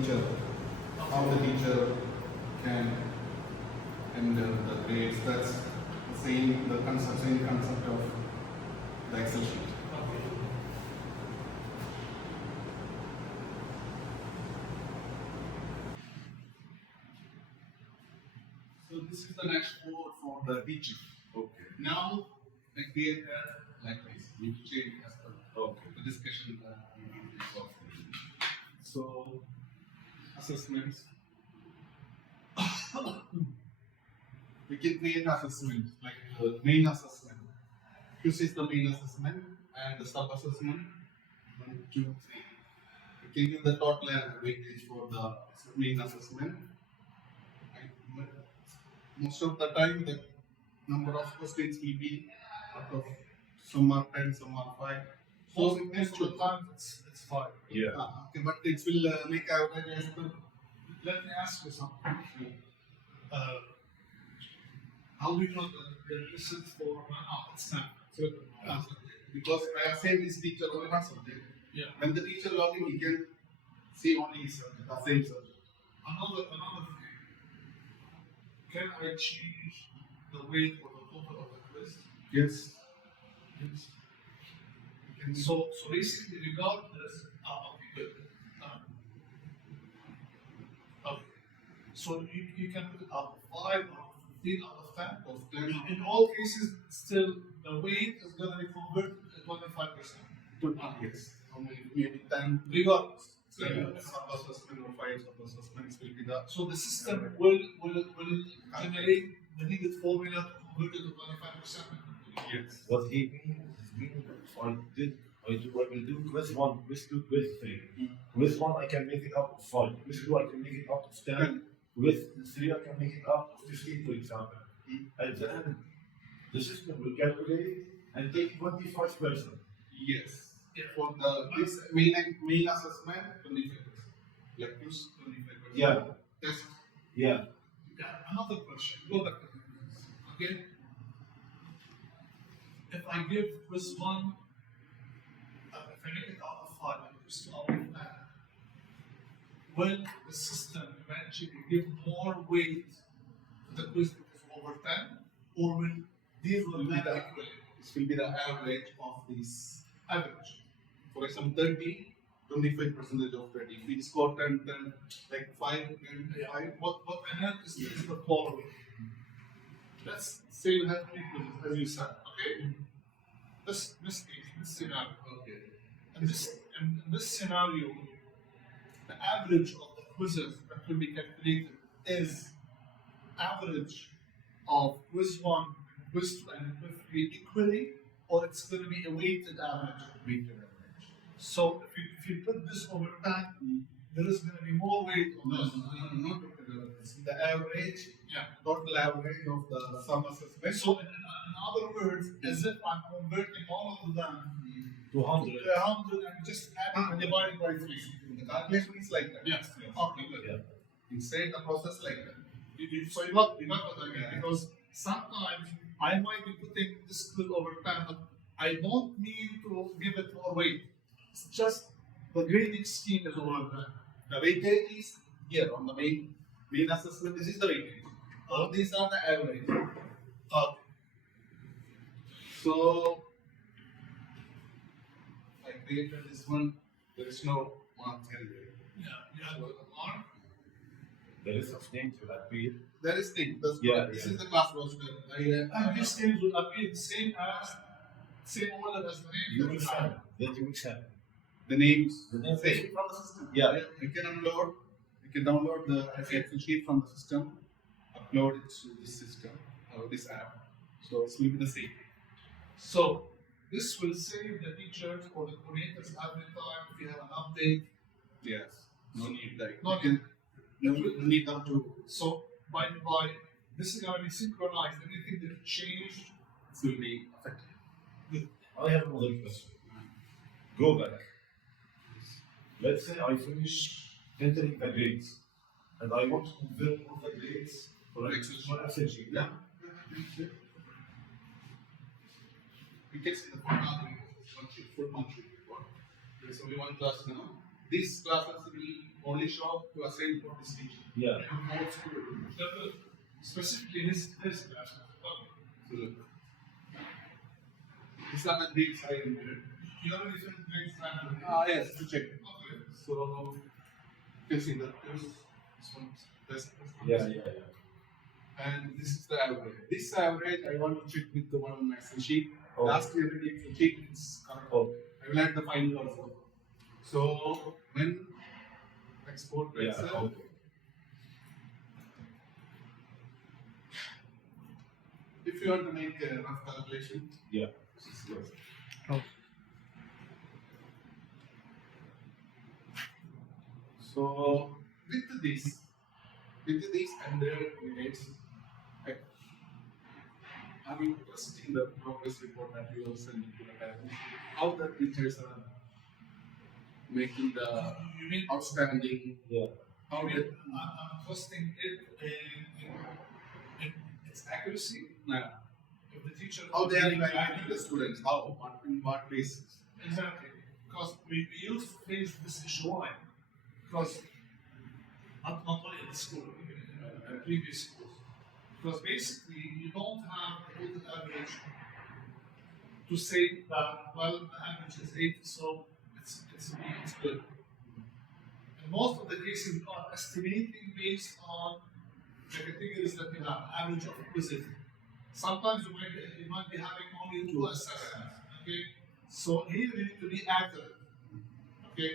teacher, how the teacher can enter the grades. That's same concept of the Excel sheet. So this is the dashboard for the teacher. Okay. Now I create a like this. You change as per the discussion that we need to solve. So assessments. We can create assessment like the main assessment. This is the main assessment and the sub assessment. 1, 2, 3. We can give the total weightage for the main assessment. Most of the time, the number of questions will be out of some are 10, some are 5. So Most of the time it's 5. Yeah. Okay, but it will make average as per. Let me ask you something. How do you know that this is for it's not? Because I assigned this teacher only one subject. Yeah. When the teacher log in, he can see only his subject, the same subject. Another thing. Can I change the weight or the total of the quiz? Yes. So basically, regardless, okay, good. Okay. So you can put it out of 5 or 15 out of 10. Of 10. In all cases, still the weight is going to be converted to 25%. Yes. Maybe 10. Regardless. Sub-assessment or 5 sub-assessments will be the. So the system will generate the needed formula to convert it to 25%. Yes. What he means I will do quiz 1, quiz 2, quiz 3. Quiz 1 I can make it up to 5. Quiz 2 I can make it up to 10. Quiz 3 I can make it up to 15, for example. And then the system will calculate and take 25%. Yes. For the this main assessment, 25%. Like use 25%. Yeah. Test. Yeah. Another question. Go back to the quiz. Okay. If I give quiz 1, if I make it out of 5 and quiz 2 out of 10, will the system eventually give more weight to the quiz that is over 10, or will these will be the equivalent? This will be the average of this. Average. For example, 30, 25% of 30. If we score 10, like 5, 10, 5. What I meant is the following. Let's say you have 3 quizzes, as you said, okay? This case, this scenario. Okay. And in this scenario, the average of the quizzes that will be calculated is average of quiz 1, quiz 2, and quiz 3 equally, or it's going to be a weighted average. Weighted average. So if you put this over 10, there is going to be more weight on this. No, it's the average, Yeah. total average of the sum assessment. So in other words, as if I'm converting all of them 200. to 100 and just adding and dividing by 3. The calculation is like that. Yes. Okay, good. Yeah. Inside the process like that. So you got what I mean, because sometimes I might be putting this quiz over 10, but I don't mean to give it more weight. It's just the grading scheme is over 10. The weightage is here on the main assessment. This is the weightage. All these are the average. So I created this one. There is no mark anywhere. Yeah, you have a mark. There is such name to appear. There is thing. This is the class roster. And these things will appear the same order as the name. You will have. That you will have. The names. The name Same from the system. Yeah. You can download the Excel sheet from the system, upload it to this system or this app. So it will be the same. So this will save the teachers or the coordinators every time if you have an update. Yes. No need like No no need them to. So by this is gonna be synchronized. Anything that changed, It will be affected. I have another question. Go back. Let's say I finish entering the grades and I want to convert all the grades for Excel sheet. Yeah. We can see the full monthly report. There's only one class now. These classes will only show to assign for this teacher. Yeah. All school. Specifically his class. So look. These are the grades I entered. You have different grades than Yes, to check. Okay. So, you see that there's this one, this Yeah, yeah, yeah. and this is the average. This average I want to check with the one Excel sheet. Oh. Last year the Excel sheet is correct. Oh. I will add the final also. So when export to Yeah, Excel, okay. if you want to make a rough calculation, Yeah. this is yours. Oh. So with this and the grades, I'm interested in the progress report that you have sent to the parents. How the teachers are making the You mean outstanding. Yeah. How I'm did trusting it in its accuracy. If the teacher how they are evaluating the students? How? What, in what basis? Exactly. Because we used to face this issue. Why? Because not only in the school, even in previous schools. Because basically you don't have a total average to say that, well, the average is 8, so it's good. In most of the cases, we are estimating based on the categories that we have, average of quizzes. Sometimes you might be having only 2 assessments. Okay, so here you need to be accurate. Okay,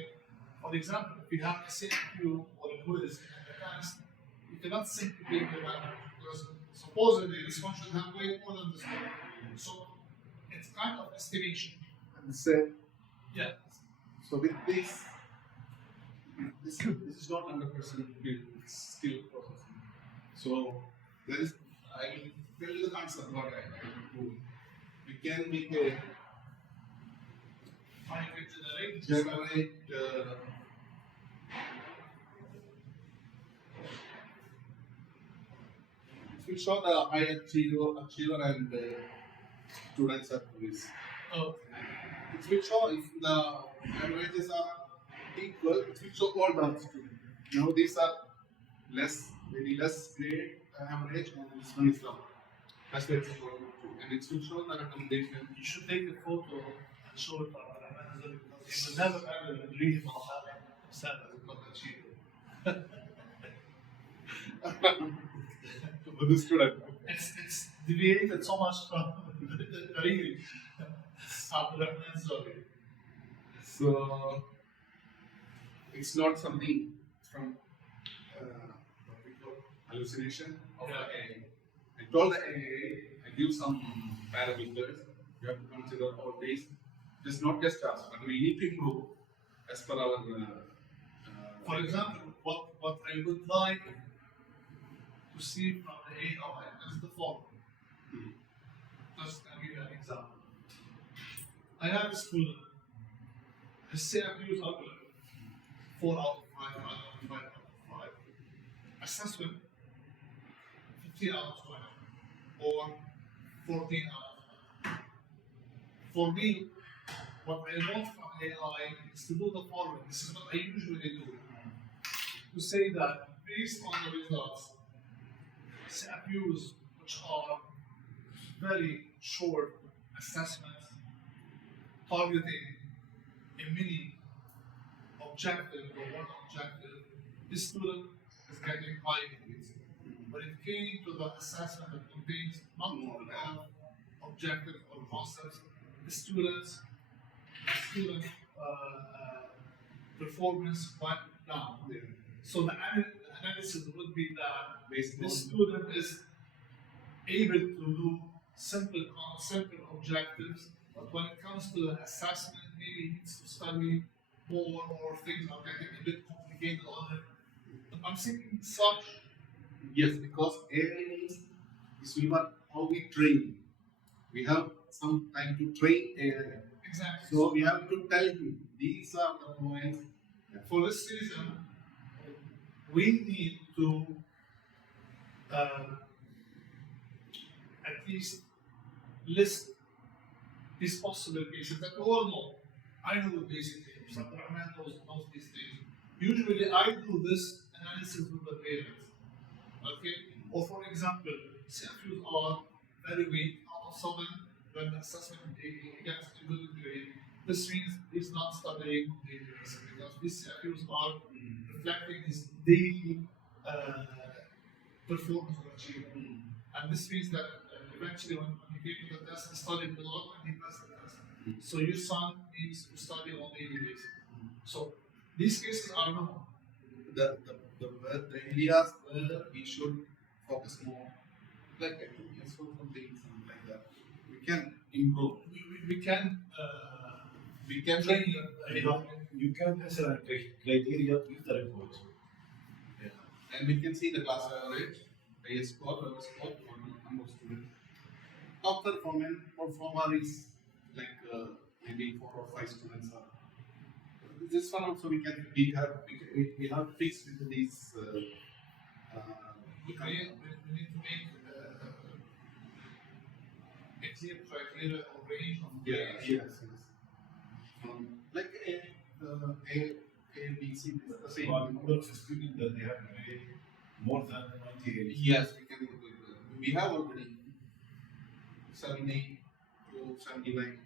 for example, if you have a CFQ or a quiz in the past, you cannot simply take the average because supposedly this one should have way more than this one. So it's kind of estimation. And say, Yeah. so with this is not 100% skill processing. So there is, I will tell you the concept what I do. We can make a I can generate it will show the high achiever and students at risk. Oh, It will show if the averages are equal, it will show all the students. Now these are very less grade average, and this one is low. That's why it's important too. And it will show the recommendation. you should take a photo and show it to our manager because he will never ever agree on having set as a not achiever. For the student. It's deviated so much from the real sorry. So it's not something from what we call hallucination of Yeah. the AI. I told the AI, I give some parameters. You have to consider all these. It's not just us, but we need to improve as per our. For example, what I would like to see from the AI is the following. Just I'll give you an example. I have a student. His CFUs are good. 4 out of 5, 5 out of 5. Assessment, 15 out of 20, or 14 out of 5. For me, what I want from AI is to do the following. This is what I usually do. To say that based on the results, CFUs, which are very short assessments, targeting a mini objective or one objective, this student is getting high grades. When it came to the assessment that contains not more than objectives or concepts, the student performance went down. So the analysis would be that Based this on- student is able to do simple objectives, but when it comes to the assessment, maybe he needs to study more or things are getting a bit complicated on him. I'm thinking such. Yes, because AI means this we want how we train. We have some time to train AI. Exactly. So we have to tell him these are the points. For this reason, we need to at least list these possible cases that we all know. I know the basic things, Abdurrahman knows these things. Usually I do this analysis with the parents. Okay? Or for example, CFUs are very weak out of 7 when the assessment gets a good grade. This means he's not studying on daily basis because these CFUs are reflecting his daily performance or achievement. And this means that eventually when he came to the test, he studied a lot and he passed the test. So your son needs to study on daily basis. So these cases are normal. The areas where we should focus more, like I think useful something like that. We can improve. We can train You can answer a criteria with the report. Yeah. And we can see the class average, a score, for number of students. Top performer is like maybe 4 or 5 students are. This one also we have fixed with these. we need to make a clear criteria or range of grades. Yes. Like A, B, C, the same. But number of students that they have grade more than 98. Yes, we can include that. We have already 70 to 79.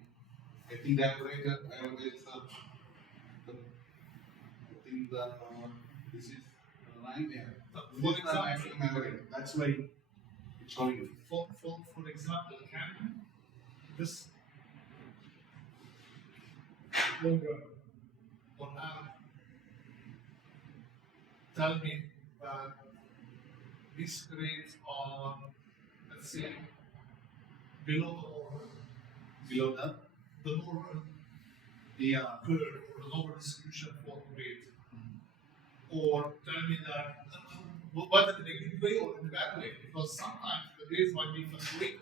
I think the average is this is 9 there. For example, average. That's why it's showing you. For example, can this program or app tell me that these grades are, let's say, below the normal, Below the curve or the lower distribution for grades? Or tell me that whether in a good way or in a bad way, because sometimes the grades might be fluctuating.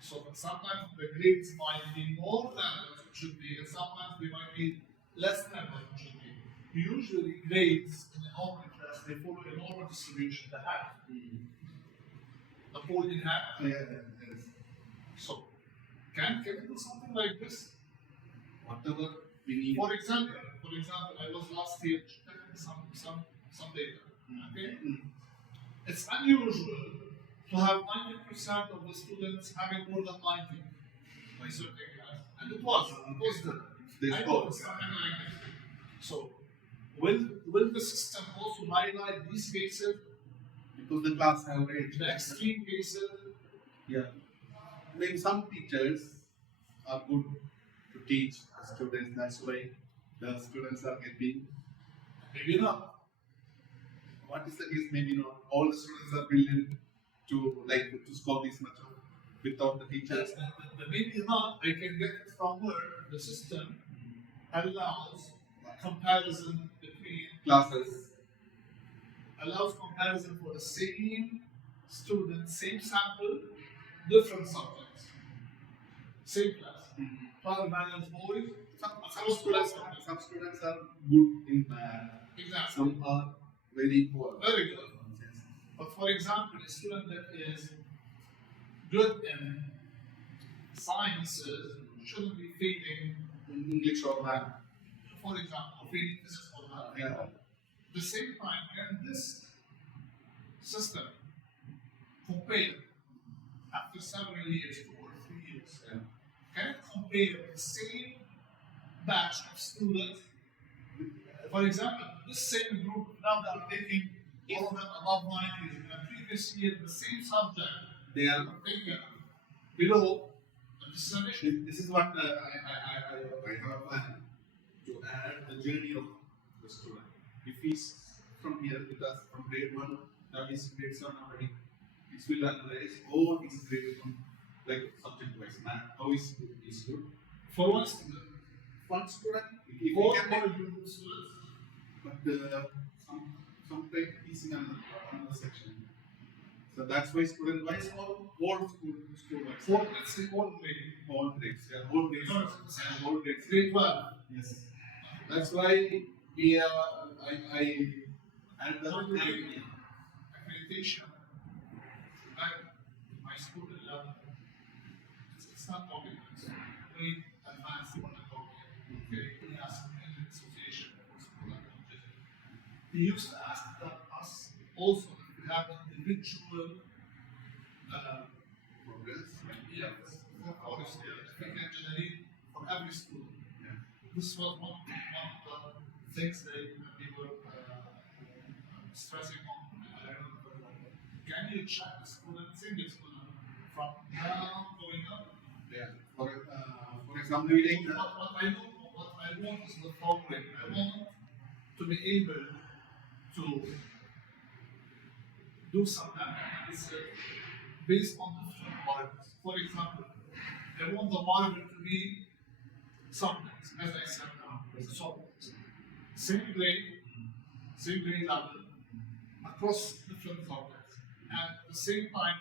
So sometimes the grades might be more than what it should be, and sometimes they might be less than what it should be. Usually grades in the normal class, they follow a normal distribution, the hat. The Napoleon hat. yes. So can we do something like this? Whatever we need. For example, I was last year checking some data. Okay? It's unusual to have 90% of the students having more than 90 by certain class. And it was good. They I scored. thought something like that. So will the system also highlight these cases, Because the class average. the extreme cases? Yeah. Maybe some teachers are good to teach students, that's why the students are getting. Maybe not. What is the case? Maybe not. All the students are brilliant to score this much without the teachers. The maybe not, I can get it from where the system allows comparison between Classes. allows comparison for the same student, same sample, different subjects. Same class. 12 balanced boys, Some students are good in math. exactly. Some are very poor. Very good. But for example, a student that is good in sciences shouldn't be failing, In English or math. for example, failing physics or math. Yeah. At the same time, can this system compare after several years, 2 or 3 years? Yeah. Can it compare the same batch of students? For example, this same group now they are taking all of them above 90s. In the previous year, the same subject They are. taken below. And this is an issue. This is what I have a plan to add the journey of the student. If he's from here with us from grade 1, now he's grade 7 already, it will analyze all his grade 1 like subject wise. Math, how is good. For one student, One student, if he four can more make, group students. but some type is in another section. So that's why student wise or all school wise. For let's say all grade. All grades, yeah, all grades, No, and all grades. Grade 12. Yes. That's why we I and the Accreditation. Like my school in London, it's not public, it's very advanced one. Okay, we ask an association for school he used to ask that us also if we have individual Progress. yeah, obviously, if we can generate for every school. Yeah. This was one of the things that we were stressing on. Can you check the student, single student, from down going up? Yeah. For example, we take What I want is the following. I want to be able to do some analysis based on different variables. For example, I want the variable to be something, as I said now. So, same grade level across different subjects. And at the same time,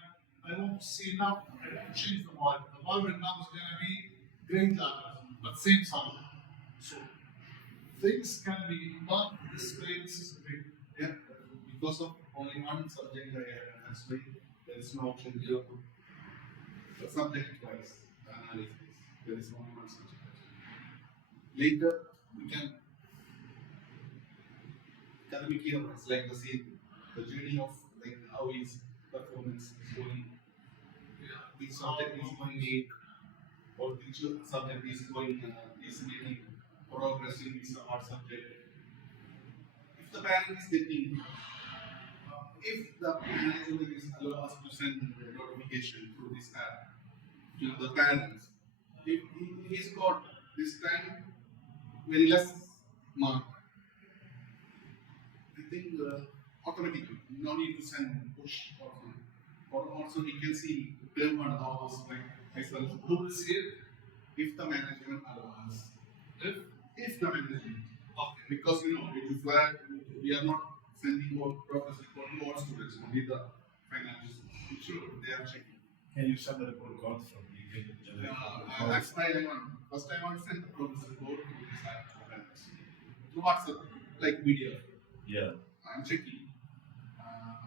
I want to see now, I want to change the variable. The variable now is going to be grade level, but same subject. So, things can be done this way, this is a big. yeah, because of only one subject actually there is no option here to the subject wise analysis. There is only one subject. Later we can academic year wise like the same the journey of like how his performance is going. Which subject is going late or which subject is going is making progress in this art subject. If the parent is getting if the manager is allow us to send the notification through this app to the parents, if he's got this time very less mark, I think automatically no need to send push or something. Or also he can see term and hours like myself. Who will see it? If the management allows, If if the management, okay, because due to flag, we are not sending more progress report to all students, only the financials. Sure, they are checking. Can you send the report card from you can generate? That's why I want. First, I want to send the progress report to this app to parents through WhatsApp, like video. Yeah. I'm checking.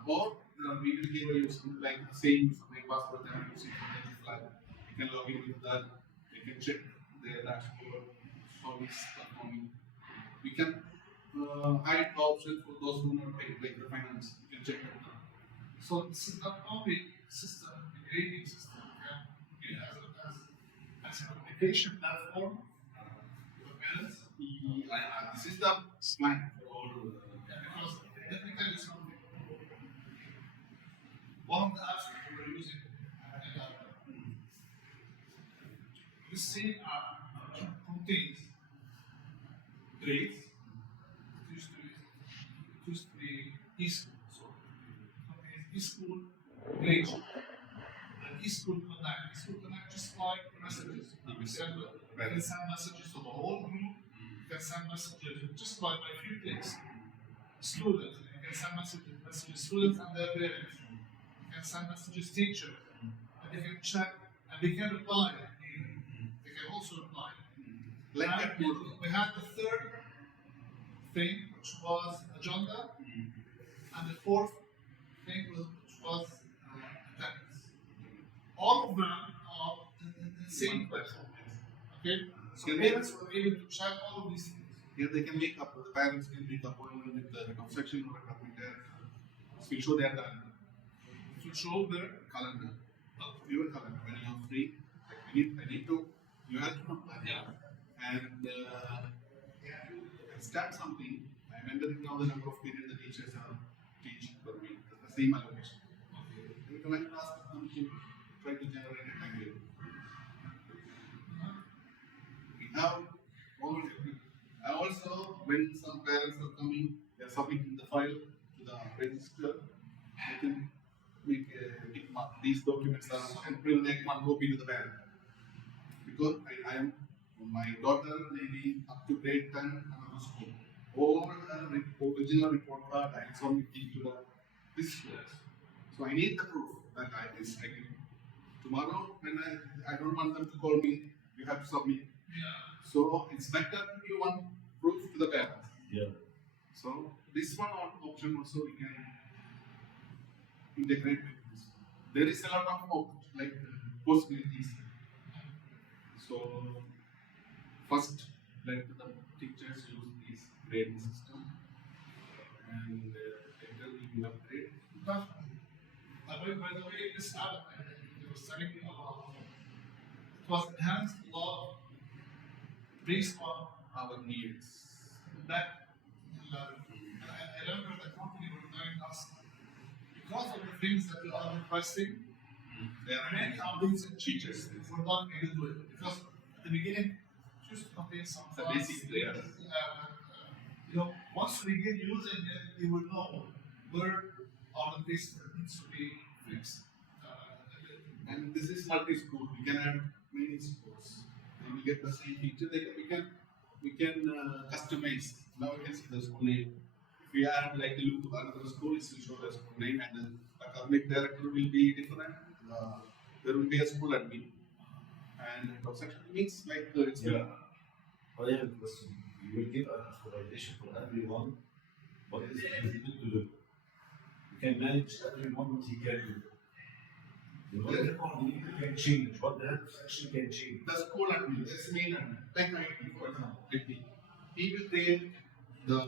Or we will give you some like the same like password that I'm using for the flag. You can log in with that. You can check their dashboard, how it's performing. We can hide the option for those who not pay like the finance. You can check it now. so, this is not only system, the grading system, as a communication platform for parents. This is the plan for all. Because let me tell you something. One of the apps that we were using, this same app contains grades. It used to be e-school. So it contains e-school grades and e-school connect. E-school connect just like messages. You can send messages to the whole group. You can send messages just by a few clicks. Students, you can send messages students and their parents. You can send messages teachers, and they can check and they can reply. They can also reply. Like And that mode. we had the third thing, which was agenda, and the fourth thing which was attendance. All of them are in the same platform. Okay, so parents were able to check all of these things. Here they can make up, the parents can make appointment with the construction or a carpenter. It will show their calendar. It will show their Calendar. Your calendar. When you are free, like I need to, you have to apply. yeah. And start something. I'm entering now the number of periods the teachers are teaching per week. The same allocation. You can ask them to try to generate a timetable. We have all and also when some parents are coming, they are submitting the file to the register. They can make a tick mark. These documents are and bring like one copy to the parent. Because I am my daughter maybe up to grade 10 another school. All her original report card I submitting to this school. So I need the proof that I is taking. Tomorrow when I don't want them to call me, you have to submit. Yeah. So it's better to give one proof to the parents. Yeah. So this one option also we can integrate with this. There is a lot of like possibilities. So first let the teachers use this grading system and later we will upgrade. By the way, this app I was telling you about, it was enhanced a lot based on Our needs. that. I remember the company were telling us because of the things that we are requesting, There are many updates and features were not able to do it. Because at the beginning, it used to contain some The bugs. basic layer. Once we begin using it, we will know where are the places that needs to be fixed. And this is multi-school. We can add many schools. And we get the same feature. We can customize. Now we can see the school name. If we add like a look to another school, it will show the school name, and then the academic director will be different. There will be a school admin, and section means like it's Yeah. I have a question. You will give an authorization for everyone, but it is difficult to do. You can manage everyone what he can do. The other coordinator can change, but the head section can change. the school admin, this main admin, like IT for example, IT. He will create the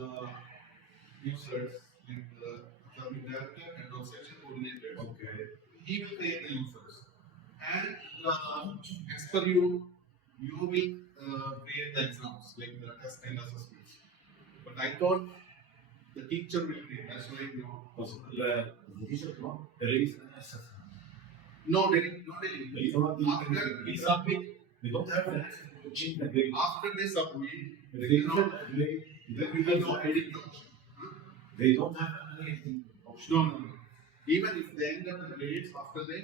users, like the academic director and the section coordinator. Okay. He will create the users, and as per you, you will create the exams like the test and assessments. But I thought the teacher will create. That's why you know. The teacher cannot erase an assessment. No, they They cannot do after anything. we submit, They don't have the access to change the grade. after they submit, If they they cannot. don't have a grade, Then we will not edit the option. they don't have anything option. No. Even if they end up the grades after they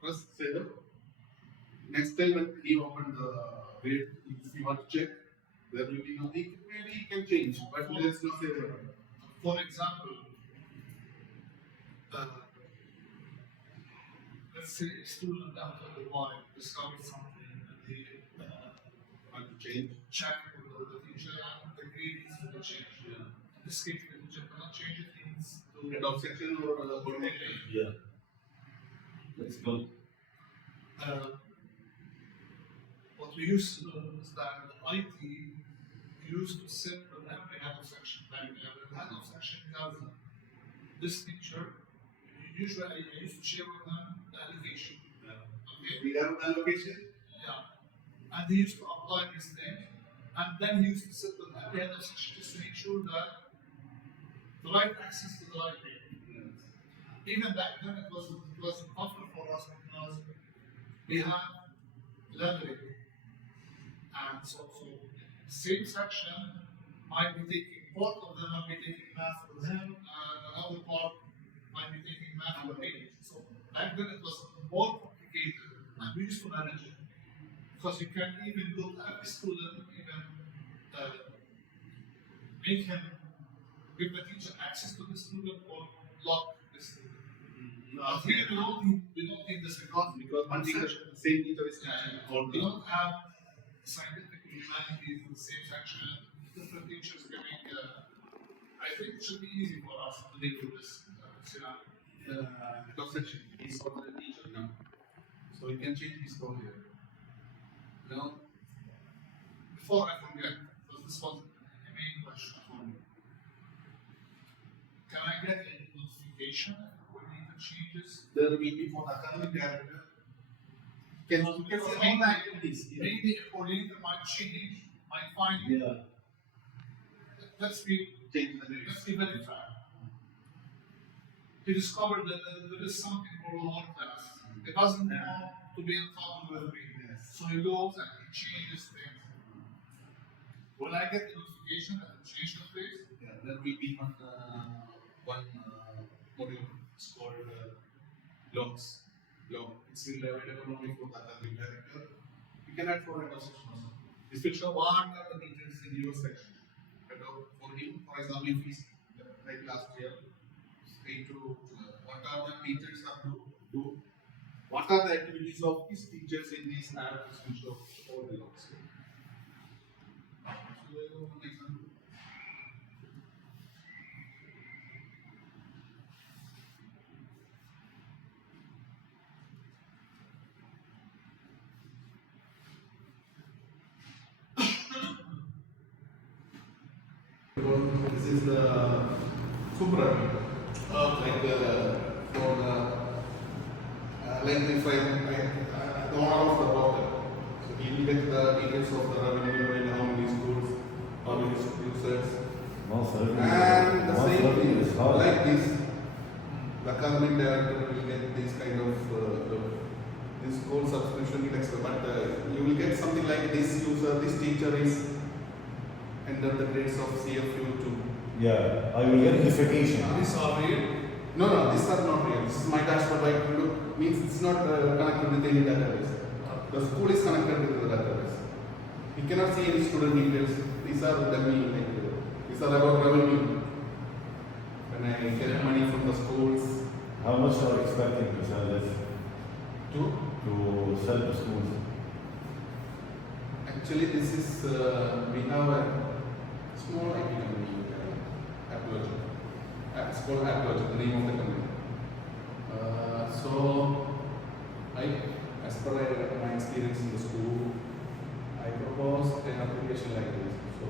press save, next time when he open the grade, if you want to check, there will be no. Maybe he can change, but there is no save. For example, let's say a student after a while discovers something and they Want to change? check with the teacher and the grade needs to be changed. In this case, the teacher cannot change it, he needs to Head of section or coordinator. Yeah. Let's go. What we used to do is that the IT used to sit with every head of section. Like the head of section tells them, this teacher, usually I used to share with them the allocation. Okay? We have an allocation. Yeah. And he used to apply this thing, and then he used to sit with every head of section just to make sure that the right access to the right grade. Even back then, it was tougher for us because we had leveling, and so same section might be taking part of them might be taking math with him, and another part might be taking math with me. So back then it was more complicated, and we used to manage it because you can even go to every student, even make him give the teacher access to the student or block the student. But here we don't need this Because one teacher, same teacher is teaching all we the. don't have scientific humanities in the same section, different teachers giving. I think it should be easy for us to deal with this scenario. Head of section is already a teacher now, so he can change his role here. Now, Before I forget, because this was the main question for me. Can I get a notification when the changes? there will be for the academic director. You can see all the activities. here. Maybe a coordinator might change, might find it. Yeah. Let's be Change the grades. Let's be very fair. He discovered that there is something for a hard task. He doesn't want to be in trouble with me. Yes. So he goes and he changes things. Will I get the notification that he changed the place? Yeah, there will be one module. It's called logs. Log. It's available only for the academic director. You can add for a section also. This will show what are the details in your section. For him, for example, if he's like last year, say to what are the teachers have to do, what are the activities of his teachers in this app, this will show all the logs. So, next one. This is the super happy. Like for the like if I the owner of the portal, so he will get the details of the revenue and how many schools, how many users, and the same is hard. like this, the academic director will get this kind of this whole subscription extra, but you will get something like this user, this teacher is enter the grades of CFU too. Yeah, I will get notification. These are real. No, these are not real. This is my dashboard. Like, look, means it's not connected with any database. The school is connected with the database. You cannot see any student details. These are dummy. Like, these are about revenue. When I get money from the schools How much are you expecting to sell this? to To sell to schools? actually this is we have a small IT company, Apology. It's called Apology, the name of the company. So as per my experience in the school, I proposed an application like this. So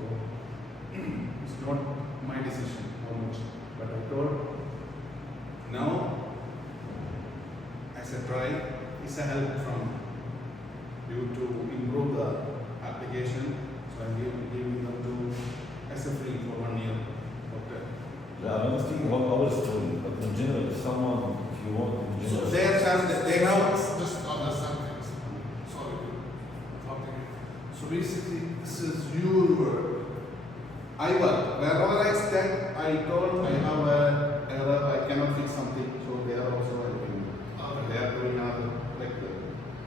it's not my decision how much, but I thought now as a try, it's a help from you to improve the application. So I'm giving them to as a free for 1 year. Okay. Yeah, I'm not speaking about our story, but in general, if someone, if you want, in So general. they have Just understand things. Sorry. Interrupting you. So basically, this is your work. I work. Wherever I stand, I told I have a error, I cannot fix something. So they are also helping me. They are doing another like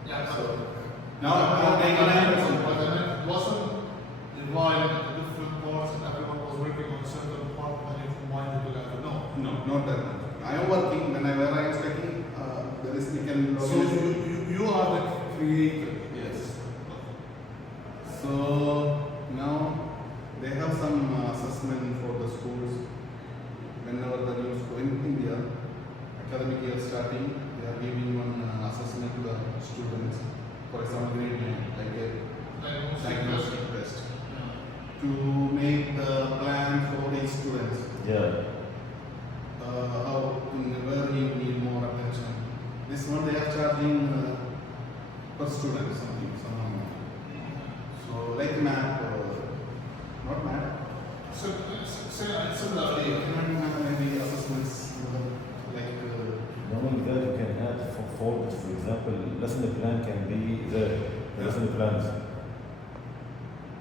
Yeah. so now they But can it wasn't divided into different parts and everyone was working on a certain part and then you combined it together. No. no, not that much. I am working where I am studying, there is we can So you are the creator. yes. So now they have some assessment for the schools. Whenever the new school in India, academic year starting, they are giving one assessment to the students. For example, grade 9, like a diagnostic test, to make the plan for each students. Yeah. How where you need more attention. This one they are charging per student something, some amount. So like map, not map. So similarly, Maybe assessments like Not only that, you can add folders, for example, lesson plan can be the lesson plans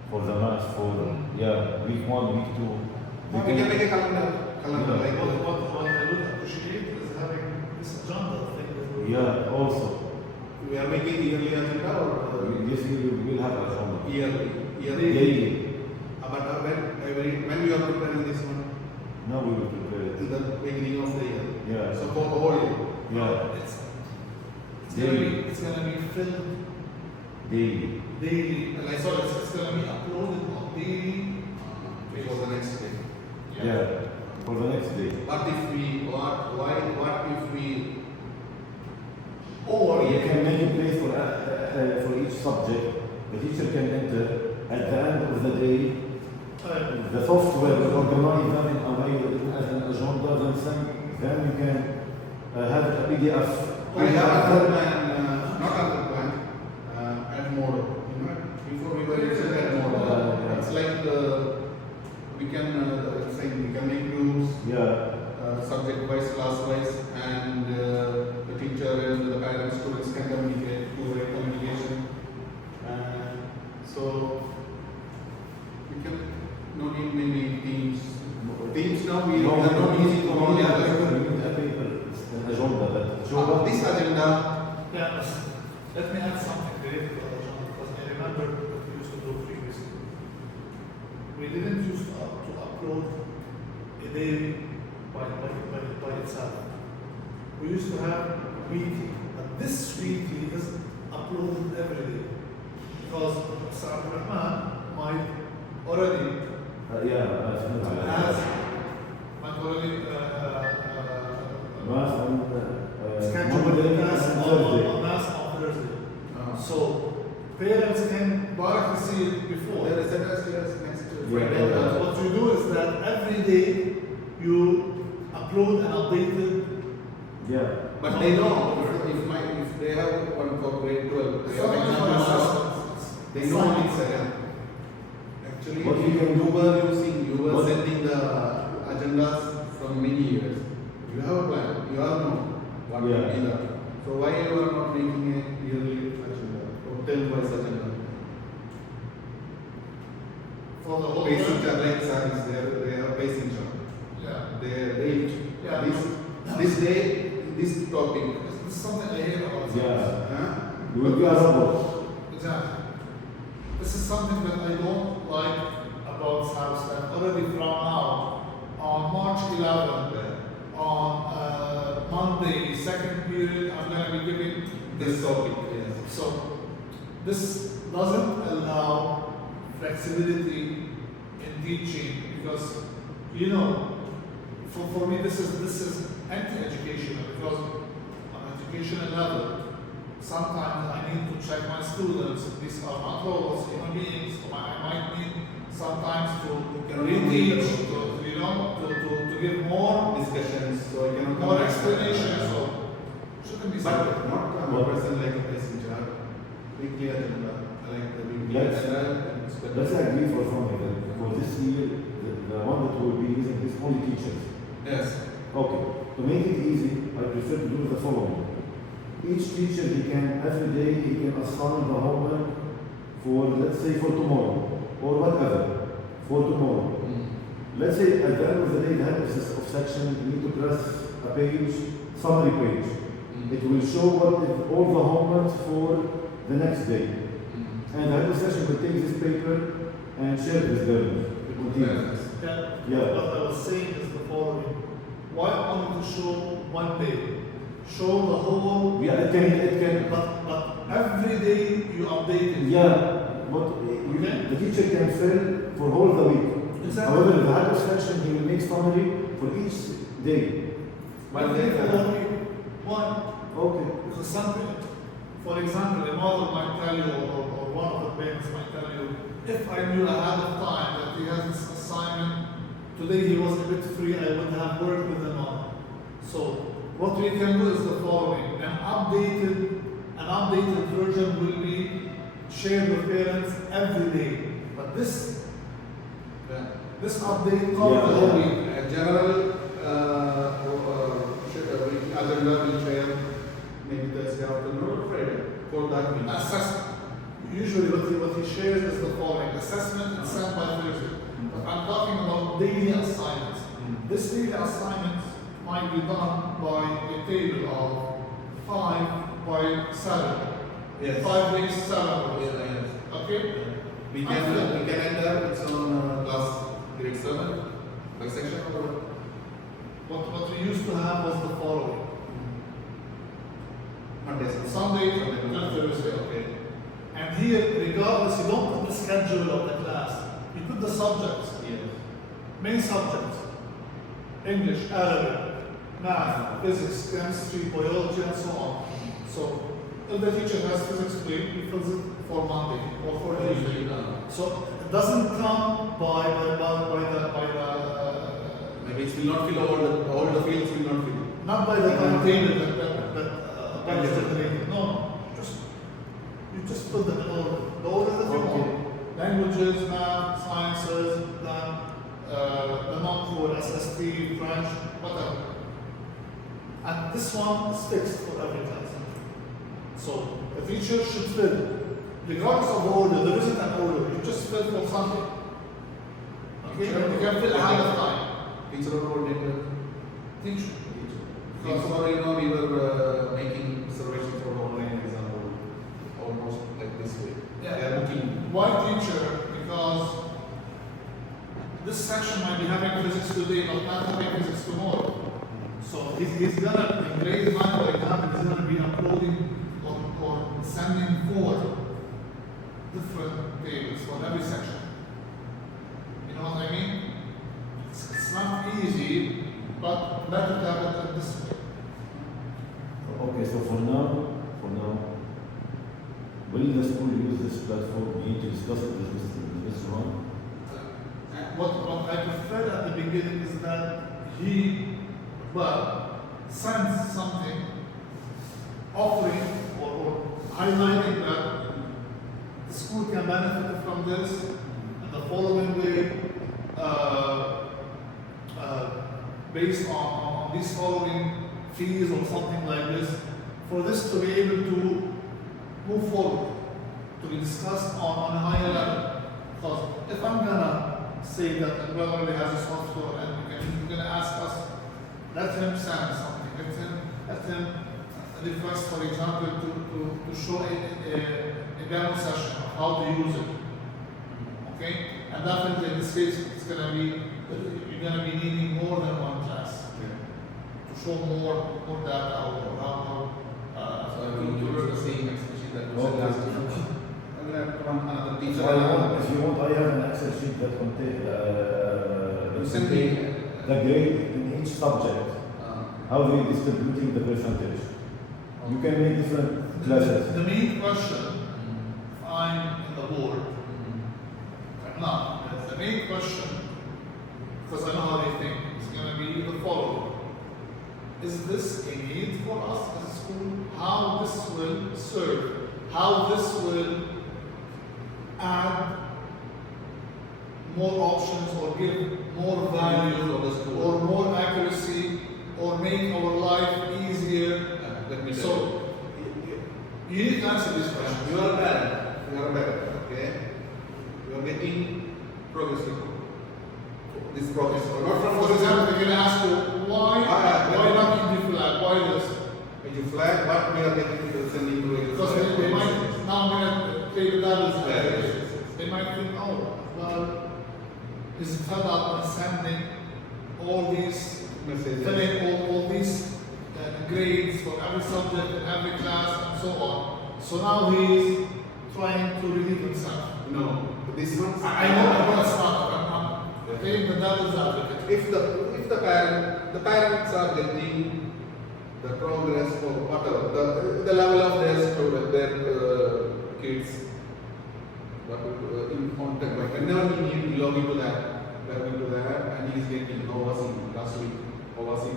for the math, for, yeah, week 1, week 2. we can make a calendar Yeah. like what I would appreciate is having this agenda thing that we're Yeah, also. we are making yearly agenda or Yes, you will have a formula. yearly. Daily. But when you are preparing this one Now we will prepare in it. the beginning of the year. Yeah. So for the whole year. Yeah, it's gonna be filmed daily. daily. Like so it's gonna be uploaded on daily Before the next day. Yeah, for the next day. What if what if we Or you can make a place for each subject. The teacher can enter at the end of the day. The software will organize them in a way as an agenda, then you can have a PDF. I have another plan, not another plan, add model. You know, before we were using add model. Yeah. It's like we can say we can make groups, Yeah, subject wise, class wise, and the teacher and the parents, students can communicate, two-way communication. So we can no need many teams. Teams now we are not using for only others. a paper, an agenda that show This agenda. Yeah, let me add something related to the agenda because I remember what we used to do previously. We didn't used to upload a day by itself. We used to have weekly, but this weekly is uploaded every day because Mr. Abdurrahman might already has already math and scheduled Monday class and Thursday. on mass on Thursday. So parents can directly see it before. There is a test next Yeah. What you do is that every day you updated. Yeah. But they know if they have one for grade 12, they have Sometimes for example assessments. they know it's actually What you can do- you were what- setting the agendas from many years. You have a plan, you all know what will Yeah. be the. So why you are not making a yearly agenda or term-wise agenda? For the whole Basic term. like science, they have basic job. Yeah. They date. Yeah. This day, this topic. This is something I hear about. Yeah. Huh? You will be a robot. Exactly. This is something that I don't like about SAPS, that already from now, on March 11th, on Monday, second period, I'm going to be giving This topic, yes. So, this doesn't allow flexibility in teaching because, you know, for me this is anti-educational because on educational level, sometimes I need to check my students. These are not robots, human beings. I might need sometimes to reteach, to give more Discussions, so you cannot more come back. explanation. So shouldn't be But so. not present like a basic job. Weekly agenda, like the weekly Let's- agenda. Let's agree for something that for this year, the one that will be using is only teachers. Yes. Okay. To make it easy, I prefer to do the following. Each teacher every day he can assign the homework for, let's say, for tomorrow or whatever, for tomorrow. Let's say at the end of the day, the head of section you need to press a page, summary page. It will show what is all the homework for the next day. And the head of section will take this paper and share it with them. Yeah. Yeah. What I was saying is the following. Why only to show one day? Show the whole. Yeah, it can. But every day you update it. Yeah, but the teacher can fill for whole the week. Exactly. However, the head of section he will make summary for each day. One day for one week. One. Okay. Because something, for example, a mother might tell you, or one of the parents might tell you, if I knew ahead of time that he has this assignment, today he was a bit free, I would have worked with him on it. So, what we can do is the following. An updated version will be shared with parents every day. But this update covers the whole week. General agenda will share maybe Thursday afternoon or Friday for that week. Assessment. Usually what he shares is the following. Assessment is sent by Thursday. But I'm talking about daily assignments. This daily assignment might be done by a table of 5 by 7. Yes. 5 days, 7 hours. Yes. Okay? We can enter its own class grade 7 by section or What we used to have was the following. Monday. Sunday till Thursday. Okay. And here, regardless, you don't put the schedule of the class. You put the subjects. Yes. Main subjects. English, Arabic, math, physics, chemistry, biology, and so on. So, if the teacher has physics grade, he fills it for Monday or for Tuesday. So, it doesn't come by the Maybe it will not fill all the fields will not fill. not by the timetable that is generated. No, you just put them in order. The order that you want. Languages, math, sciences, then the non-core, SST, French, whatever. And this one is fixed for every class. So the teacher should fill, regardless of the order. There isn't an order. You just fill for something. Okay, you can fill ahead of time. Teacher or coordinator. Teacher. Because we were making reservations for online exam almost like this way. Yeah. They are booking. Why teacher? Because this section might be having physics today, but not having physics tomorrow. So he's gonna, in grade 9, for example, he's gonna be uploading or sending 4 different tables for every section. You know what I mean? It's not easy, but better to have it this way. Okay, so for now, will the school use this platform? We need to discuss it with Mr. Ron. What I prefer at the beginning is that he but send something offering or highlighting that the school can benefit from this in the following way, based on these following fees or something like this, for this to be able to move forward, to be discussed on a higher level. Because if I'm gonna say that the brother already has a software and you're gonna ask us, let him send something, let him request, for example, to show a demo session of how to use it. Okay? And definitely in this case, it's gonna be, you're gonna be needing more than one class to show more data or how So I will do the same explanation that was Okay. last year. I'm going to put on another If teacher. you want, I have an Excel sheet that contains the grade in each subject. How they distributing the percentage. You can make different classes. The main question, if I'm in the board, I'm not. The main question, because I know how they think, is going to be the following. Is this a need for us as a school? How this will serve? How this will add more options or give more value For the school. or more accuracy or make our life easier? Let me tell you. So, you need to answer this question. You are a parent. You are a parent. Okay. You are getting progress report. This progress report. Not from For example, they're going to ask you, why not ED flag? Why this? When you flag what we are getting to sending to it. Because they might, now I'm going to play the devil's Yes, advocate. yes, yes. They might think, oh, well, is it fed up and sending all these, Messages. filling all these grades for every subject in every class and so on. So now he's trying to relieve himself. No. This one. I know that's not, I'm playing the devil's advocate. If the parents are getting the progress or whatever the level of their student, their kids, in contact, like whenever we log into that, and he is getting how was he last week, how was his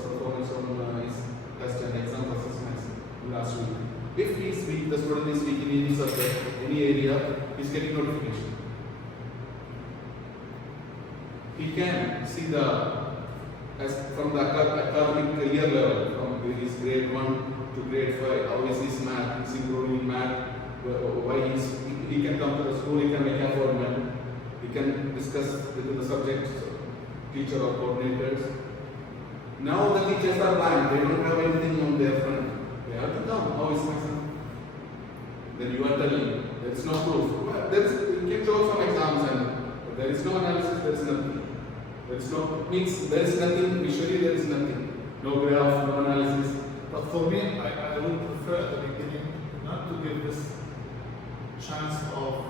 performance on his test and exam assessments last week. If he is weak, the student is weak in any subject, any area, he is getting notification. He can see as from the academic year level, from his grade 1 to grade 5, how is his math, is improving in math, why he can come to the school, he can make an appointment, he can discuss with the subject teacher or coordinators. Now the teachers are blind, they don't have anything on their front. They have to come, how is my son? Then you are telling, there is no proof. Well, you can show some exams and there is no analysis, there is nothing. There is no, means there is nothing, visually there is nothing. No graph, no analysis. But for me, I would prefer at the beginning not to give this chance of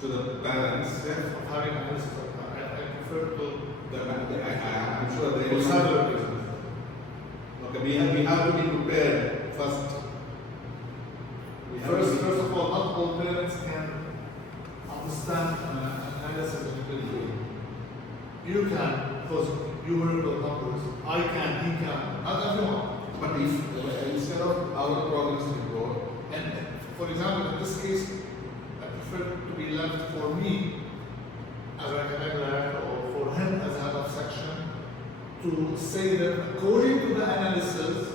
To the parents, having a list of I prefer to I'm sure they for will. several reasons. Okay, we have to be prepared first. First of all, not all parents can understand analysis in a good way. You can, because you work with numbers. I can, he can. Not everyone. But if instead of our progress report, And for example, in this case, I prefer to be left for me as a academic director or for him as head of section to say that according to the analysis,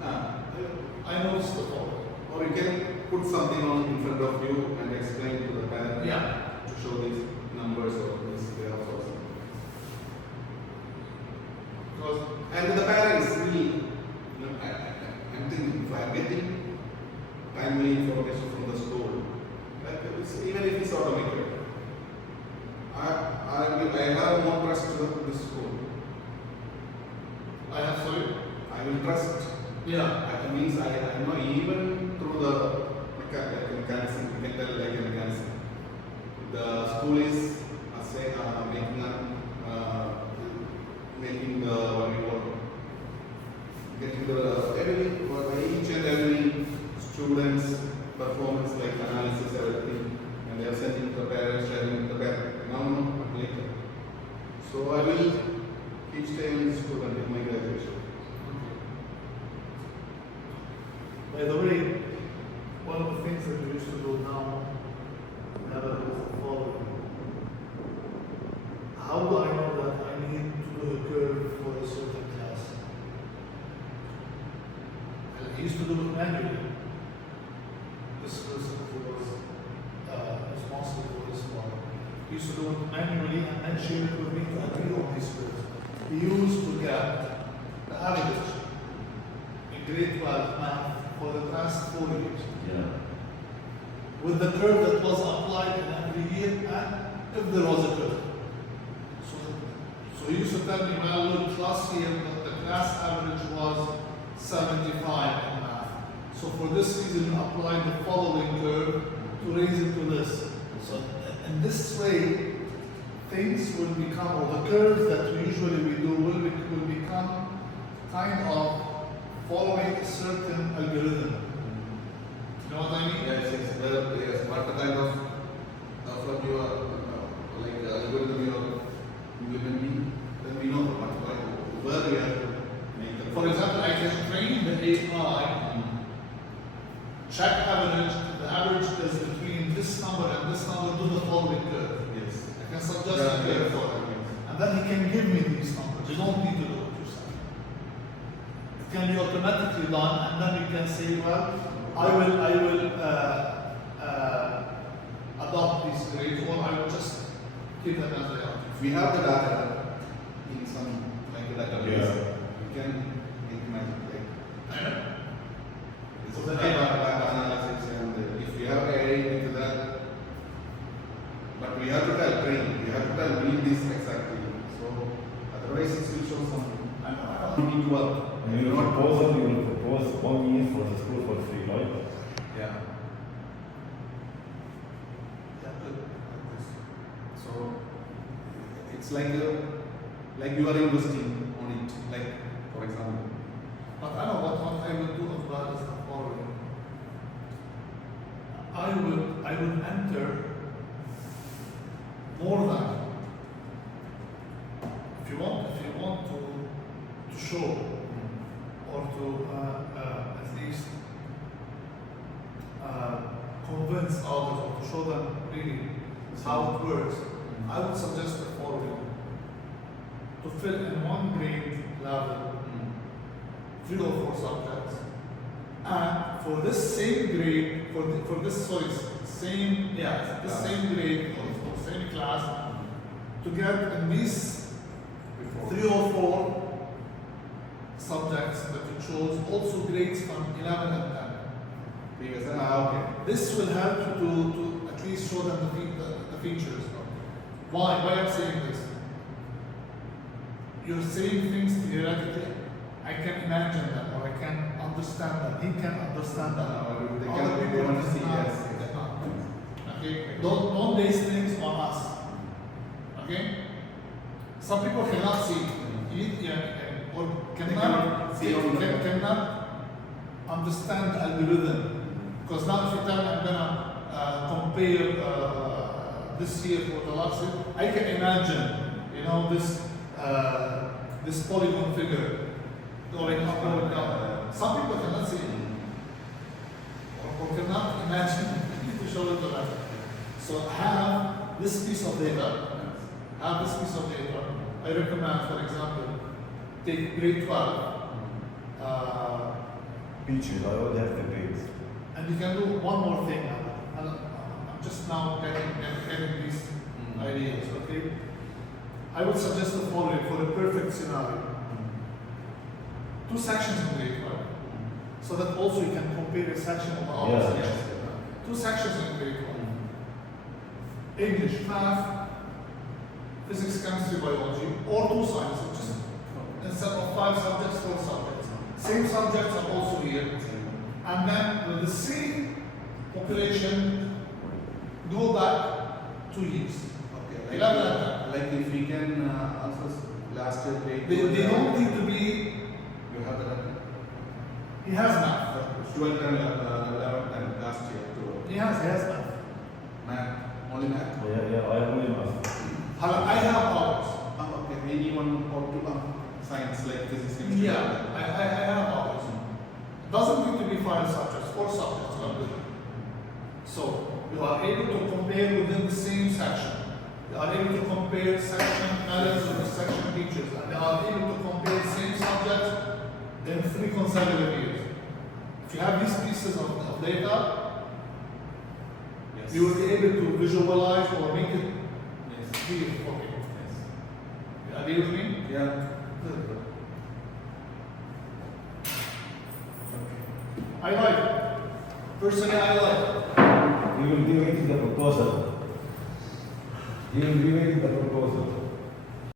I noticed the fault. or you can put something on in front of you and explain to the parent to show these numbers or these graphs or something. Because And the parents really, I'm thinking if I'm getting timely information from the school, like even if it's automated, I have more trust to the school. I have, sorry? I will trust. Yeah. That means I know even through the mechanism, the school is making the what we call getting each and every student's performance like analysis, everything, and they are sending to the parents, sharing with the parent. Now, later. So I will keep staying in the school until my By the way, one of the things that we used to do now, we have a following. How do I know that I need to do a curve for a certain class? I used to do it manually. This person who was responsible for this one, he used to do it manually and then share it with me to agree on these curves. He used to get the average in grade 12 math for the past 4 years. Yeah. With the curve that was applied in every year and if there was a curve. So he used to tell me, well, look, last year the class average was 75 in math. So for this reason, apply the following curve to raise it to this. So in this way, things will become, or the curves that we usually do will become kind of following a certain algorithm. You know what I mean? Yes, yes. Well, yes. What the kind of from your algorithm you are implementing, then we know where we have to make the. For example, I can train the AI, check average, the average is between this number and this number, do the following curve. Yes. I can suggest a curve for it. And then he can give me these numbers. You don't need to do it yourself. It can be automatically done, and then you can say, well, I will adopt these grades, or I will just keep them as they are. If we have the data in some like a database, we can make magic. I know. So the data analysis, and if we have AI into that, but we have to tell train, we have to tell read this exactly. So otherwise it will show some. I don't need to work. And you will propose 1 year for the school for free, right? Yeah. So it's like you are investing on it. Like for example. But I know what I will do of that is the following. I would enter more than, if you want to show or to at least convince others or to show them really how it works, I would suggest the following. To fill in one grade level 3 or 4 subjects, and for this same grade, for this same grade or same class, to get in these 3 or 4 subjects that you chose also grades from 11 and 10. Because okay. This will help you to at least show them the features. Why I'm saying this? You're saying things theoretically. I can imagine them, or I can understand them. He can understand them. They Other can people want to see, cannot. yes. Cannot. Okay? Don't base things on us. Okay? Some people cannot see. Or cannot see on the- cannot understand the algorithm. Because now if you tell me I'm gonna compare this year for the last year, I can imagine, this polygon figure going up or down. Some people cannot see it, or cannot imagine to show it to them. So have this piece of data. I recommend, for example, take grade 12. Features, I already have the grades. And you can do one more thing now. And I'm just now getting these ideas, okay? I would suggest the following for a perfect scenario. 2 sections in grade 12. So that also you can compare a section of the other Yeah. sections. 2 sections in grade 12. English, math, physics, chemistry, biology, or 2 sciences. Just instead of 5 subjects, 4 subjects. Same subjects are also here. And then with the same population, go back 2 years. Okay. 11 and 10. Like if we can also last year grade. They don't need to be. You have that. He has math. 12 and 11 and last year too. He has math. Math, only math. Yeah, I have only math. I have others. Okay, anyone or two science like physics. Yeah, I have others. Doesn't need to be 5 subjects. So you are able to compare within the same section. You are able to compare section colors or section features, and you are able to compare same subject in 3 consecutive years. If you have these pieces of data, Yes. you will be able to visualize or make it Yes. clear. Okay. Yes. You agree with me? Yeah. Very good. I like it. Personally, I like it. You will be making the proposal. You will be making the proposal.